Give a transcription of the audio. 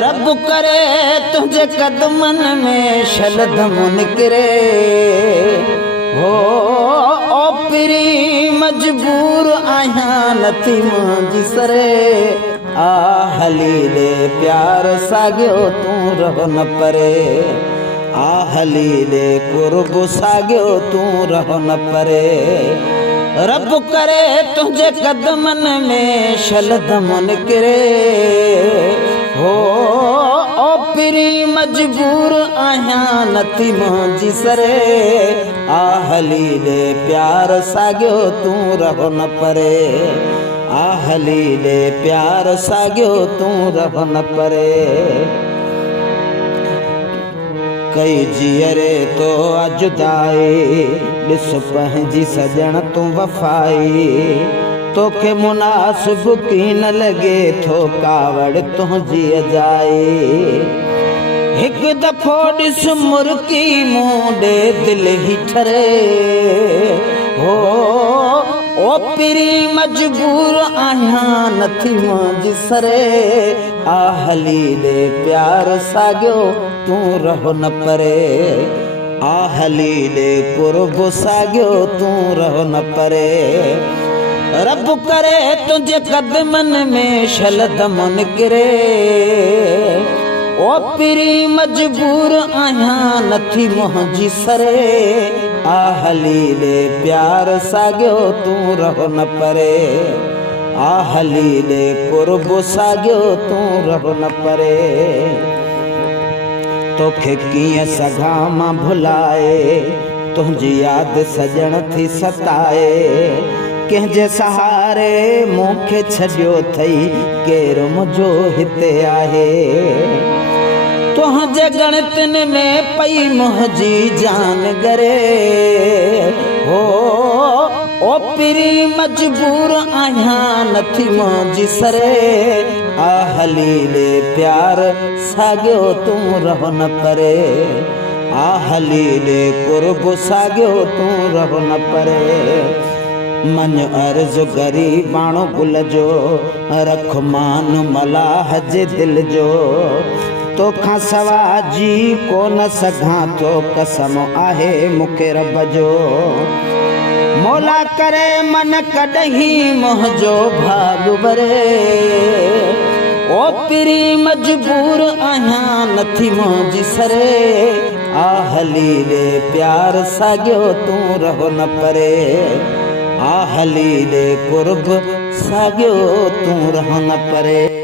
रब करे तुझे कदमन में शलदम निकरे हो ओ पिरी मजबूर आया नथी मुंहिंजी सरे आ हलीले प्यार साॻियो तूं रहो न परे आ हलीले कुर्ब साॻियो तूं रहो न परे रब करे तुझे कदमन में शलदम निकरे हो ओ पिरी मजबूर आया नथी मुंहिंजी सरे आ हलीले प्यार साॻियो तूं रहो न परे आ हलीले प्यार साॻियो तूं रहो न परे कई जीअरे तो अजुदाई ॾिस पंहिंजी सजण तूं वफ़ाई तोखे मुनासिब की न लगे थो कावड़ तुंहिंजी अजाई हिकु दफ़ो ॾिस मुर्की मूं ॾे दिलि ही ठरे हो ओ पिरी मजबूर आहियां नथी मुंहिंजी सरे आ हलीले प्यार साॻियो तूं रहो न परे आ हलीले कुर्ब साॻियो तूं रहो न परे रब करे तुझे कदमन में शलदम निकरे ओ पिरी मजबूर आहियां नथी मुंहिंजी सरे आ हलीले प्यार साॻियो तूं रहो न परे आ हलीले कुर्ब साॻियो तूं रहो न परे तोखे कीअं सघां मां भुलाए तुंहिंजी यादि सजण थी सताए कंहिंजे सहारे मूंखे छॾियो अथई केरु मुंहिंजो हिते आहे तुंहिंजे गणतिन में पई मुंहिंजी जान गरे हो ओ पिरी मजबूर आहियां नथी मुंहिंजी सरे आ हलीले प्यार साॻियो तूं रहो न परे आ हलीले कुर्ब साॻियो तूं रहो न परे मन अर्ज़ु गरीबाणो गुल जो रख मान मलाह जे दिल जो तोखां सवा जी कोन सघां थो कसम आहे मूंखे रब जो मौला करे मन कॾहिं मुंहिंजो भाग भरे ओ पिरी मजबूर आहियां नथी मुंहिंजी सरे आ हलीले प्यार साॻियो तूं रहो न परे आ हलीले कुर्ब साॻियो तूं रहो न परे।